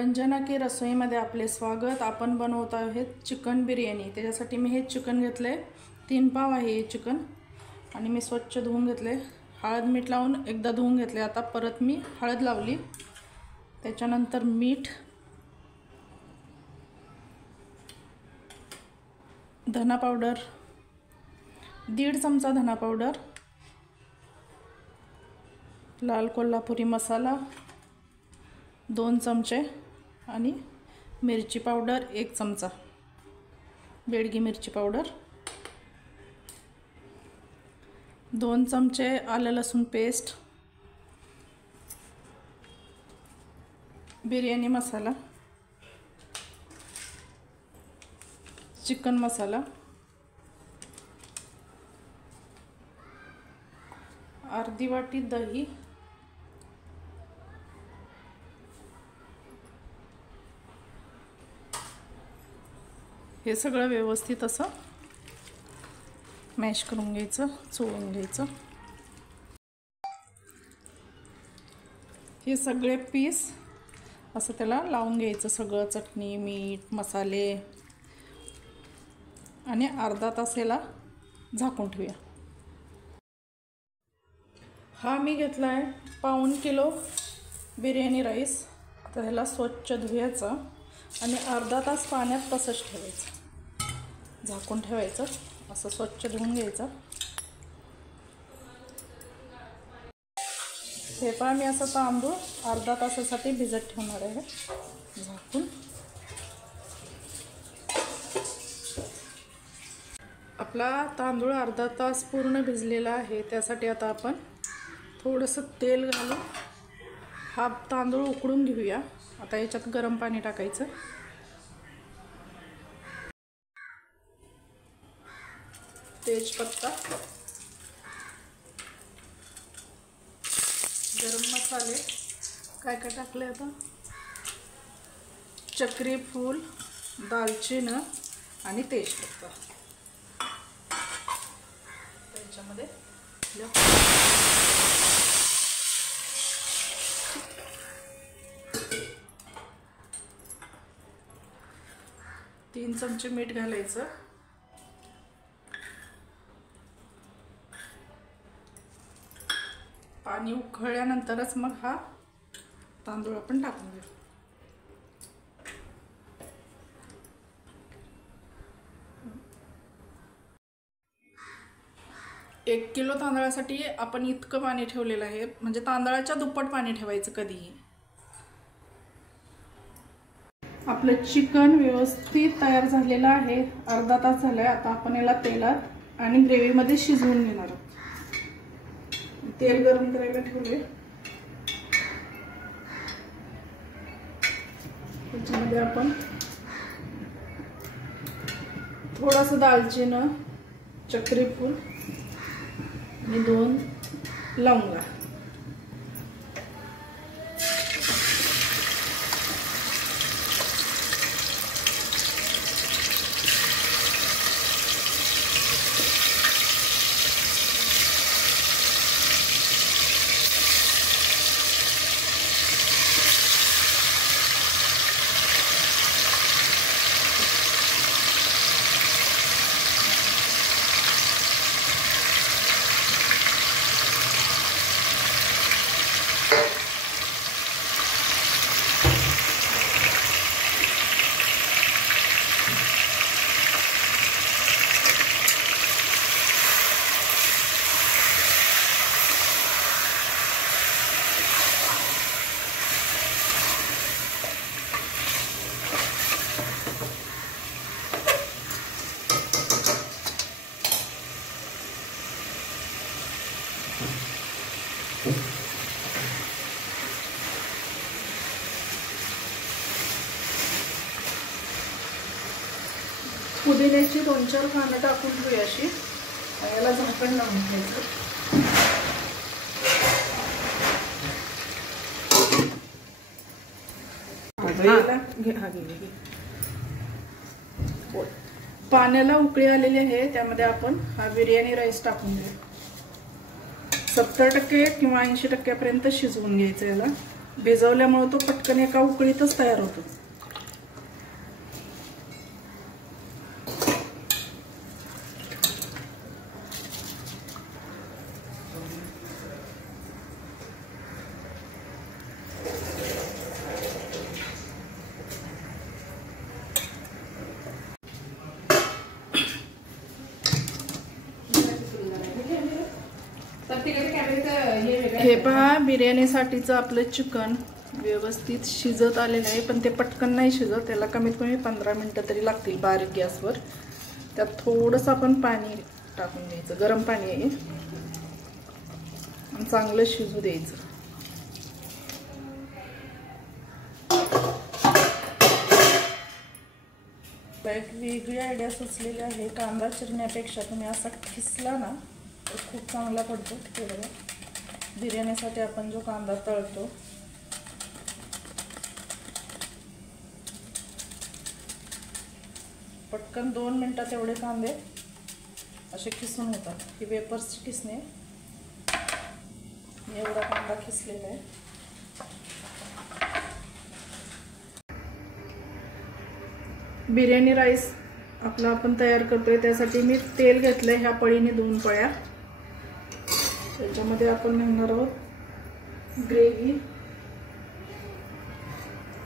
रंजना की रसोईमध्ये आपले स्वागत। आपण बनवत आहोत चिकन बिर्याणी। त्याच्यासाठी मी हे चिकन घेतले, 3 पाव आहे हे चिकन आणि मी स्वच्छ धुवून घेतले। हळद मीठ लावून एकदा धुवून घेतले। आता परत मी हळद लावली, त्याच्यानंतर मीठ, धना पावडर 1.5 चमचा धना पावडर, लाल कोल्हापुरी मसाला 2 चमचे आणि मिरची पावडर 1 चमचा, बेडगी मिरची पावडर 2 चमचे, आलं लसूण पेस्ट, बिर्याणी मसाला, चिकन मसाला, अर्धी वाटी दही, हे सगळं व्यवस्थित असं मॅश करून घ्यायचं, चोळून घ्यायचं। हे सगळे पीस असं त्याला लावून घ्यायचं, सगळं चटणी, मीठ, मसाले, आणि अर्धा तास याला झाकून ठेवूया। हा मी घेतला आहे 1.5 किलो बिर्याणी राईस। तर ह्याला स्वच्छ धुवायचं आणि अर्धा तास पाण्यात तसंच ठेवायचं, झाकून ठेवायचं। असं स्वच्छ धुवून घ्यायचं। हे पण मी असं तांदूळ अर्धा तासासाठी भिजत ठेवणार आहे झाकून। आपला तांदूळ अर्धा तास पूर्ण भिजलेला आहे। त्यासाठी आता आपण थोडंसं तेल घालून हा तांदूळ उकळून घेऊया। आता याच्यात गरम पाणी टाकायचं, तेजपत्ता, गरम मसाले काय काय टाकले आता, चक्री फूल, दालचिनी आणि तेजपत्ता। त्याच्यामध्ये 3 चमचे मीठ घालायचं, पाणी उकळल्यानंतरच मग हा तांदूळ आपण टाकून घेऊ। 1 किलो तांदळासाठी आपण इतकं पाणी ठेवलेलं आहे, म्हणजे तांदळाच्या दुप्पट पाणी ठेवायचं कधीही। आपलं चिकन व्यवस्थित तयार झालेलं आहे, अर्धा तास झालाय। आता आपण याला तेलात आणि ग्रेव्हीमध्ये शिजवून घेणार आहोत। तेल गरम करायला ठेवले, त्याच्यामध्ये आपण थोडंसं दालचिनी, चक्री फूल आणि 2 लवंगा, पुदिन्याची 2-4 पानं टाकून ठेवूया अशी। याला झाकण लावून घ्यायचं। पाण्याला उकळी आलेली आहे, त्यामध्ये आपण हा बिर्याणी राईस टाकून घेऊ। 70% किंवा 80% पर्यंत शिजवून घ्यायचं याला। भिजवल्यामुळे तो पटकन एका उकळीतच तयार होतो. हे पहा, बिर्याणीसाठीचं आपलं चिकन व्यवस्थित शिजत आलेलं आहे, पण ते पटकन नाही शिजत. त्याला कमीत कमी 15 मिनिटं तरी लागतील बारीक गॅसवर. त्यात थोडंसं आपण पाणी टाकून द्यायचं, गरम पाणी आहे, आणि चांगलं शिजू द्यायचं. एक वेगळी आयडिया सुचलेली आहे. कांदा चिरण्यापेक्षा तुम्ही असा खिसला ना तर खूप चांगला पडतो. थोडं बिर्याणीसाठी आपण जो कांदा तळतो, पटकन 2 मिनिटात एवढे कांदे असे खिसून होतात. ही वेपर्सची खिसणे. एवढा कांदा खिसलेला आहे. बिर्याणी राईस आपला आपण तयार करतोय, त्यासाठी मी तेल घेतलंय ह्या पळीने 2 पळ्या. त्याच्यामध्ये आपण घालणार आहोत ग्रेव्ही.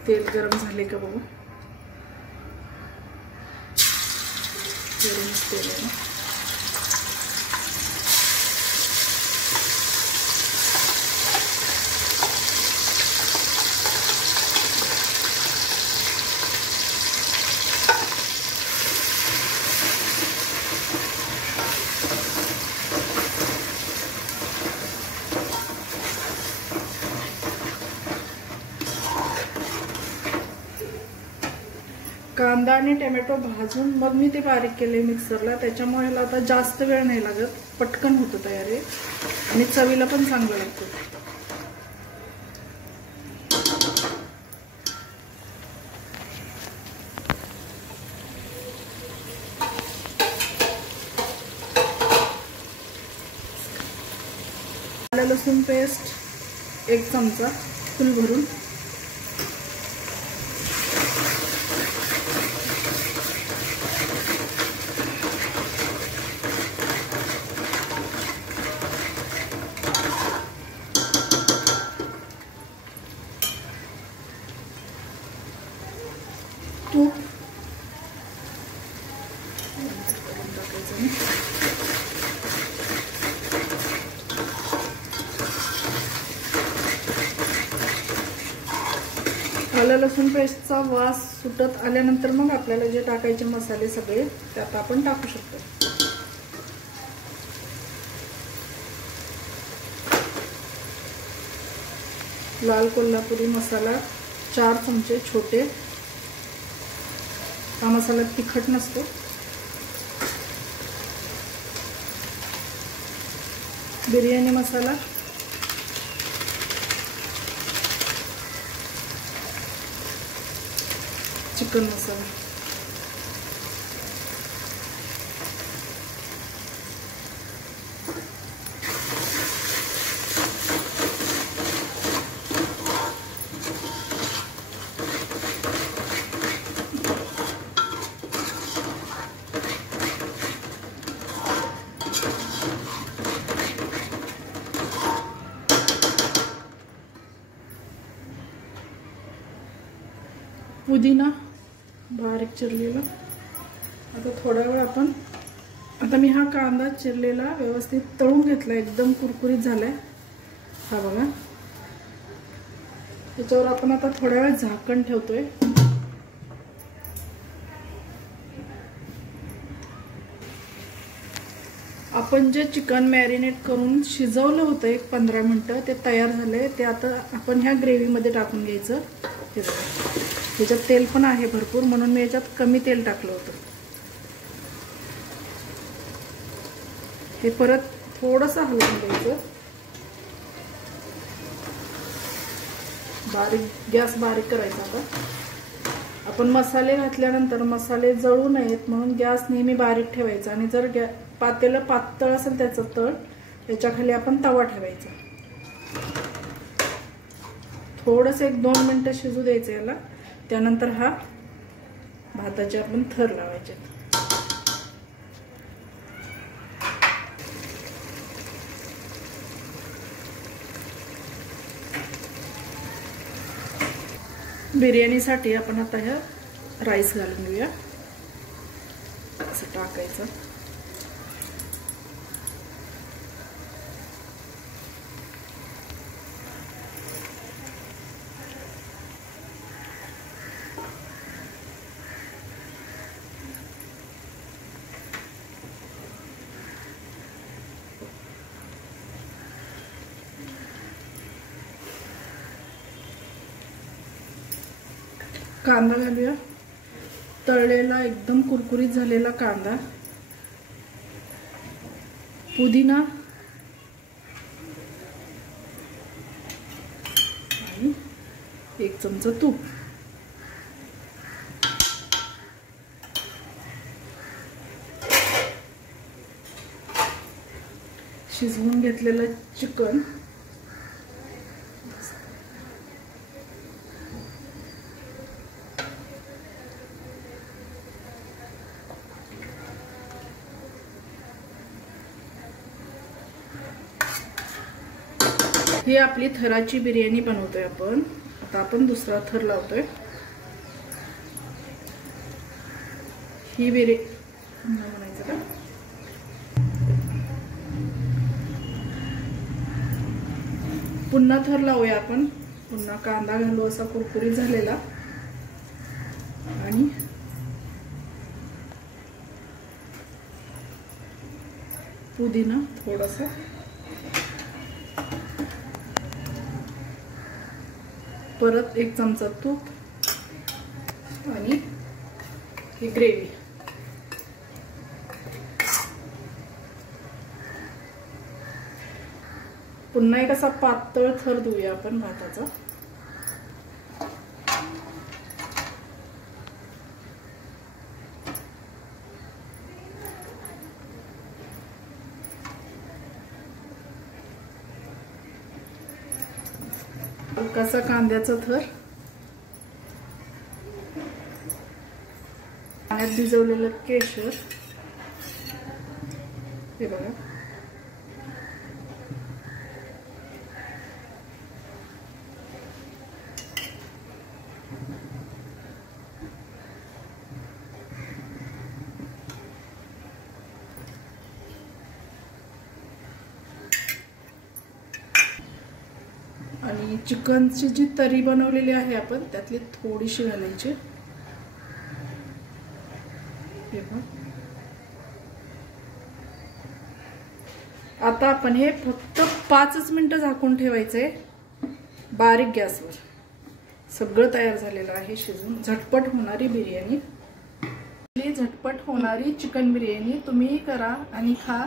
तेल गरम झाले का बघू. गरमच तेल आहे ना. कांदा आणि टोमॅटो भाजून मग मी ते बारीक केले मिक्सरला. त्याच्यामुळे ह्याला आता जास्त वेळ नाही लागत, पटकन होतं तयार आहे आणि चवीला पण चांगलं लागतं. आलं लसूण पेस्ट 1 चमचा फुल भरून. तूप आलं लसूण पेस्टचा वास सुटत आल्यानंतर मग आपल्याला जे टाकायचे मसाले सगळे त्यात आपण टाकू शकतो. लाल कोल्हापुरी मसाला 4 चमचे छोटे. हा मसाला तिखट नसतो. बिर्याणी मसाला, चिकन मसाला, पुदिना बारीक चिरलेला. आता थोडा वेळ आपण, आता मी हा कांदा चिरलेला व्यवस्थित तळून घेतला, एकदम कुरकुरीत झालाय. हा बघा. त्याच्यावर आपण आता थोडा वेळ झाकण ठेवतोय. आपण जे चिकन मॅरिनेट करून शिजवलं होतं 15 मिनिटं, ते तयार झालंय. ते आता आपण ह्या ग्रेव्हीमध्ये टाकून घ्यायचं. त्याच्यात तेल पण आहे भरपूर, म्हणून मी याच्यात कमी तेल टाकलं होतं. हे परत थोडंसं हलवून द्यायचं. गॅस बारीक करायचा. आता आपण मसाले घातल्यानंतर मसाले जळू नयेत म्हणून गॅस नेहमी बारीक ठेवायचा. आणि जर पातेलं पातळ असेल त्याचं तळ, त्याच्याखाली आपण तवा ठेवायचा. थोडंसं 1-2 मिनिटं शिजू द्यायचं याला. त्यानंतर हा भाताचे आपण थर लावायचे. बिर्याणीसाठी आपण आता ह्या राईस घालून घेऊया. असं टाकायचं. कांदा घालूया. तळलेला एकदम कुरकुरीत झालेला कांदा, पुदिना आणि 1 चमचा तूप. शिजवून घेतलेलं चिकन ही आपली थराची बिर्याणी बनवतोय आपण. आता आपण दुसरा थर लावतोय. ही बिर्याणी म्हणायचं का, पुन्हा थर लावूया आपण. पुन्हा कांदा घालू असा कुरकुरीत झालेला आणि पुदिना थोडासा, परत 1 चमचा तूप आणि ही ग्रेव्ही. पुन्हा एक असा पातळ थर देऊया आपण भाताचा. कसा कांद्याचा थर, पाण्यात भिजवलेलं केशर, हे बघा. आणि चिकनची जी तरी बनवलेली आहे आपण त्यातली थोडीशी घालायची. हे बघ. आता आपण हे फक्त 5च मिनिटं झाकून ठेवायचंय बारीक गॅसवर. सगळं तयार झालेलं आहे शिजून. झटपट होणारी बिर्याणी, झटपट होणारी चिकन बिर्याणी तुम्ही करा आणि खा.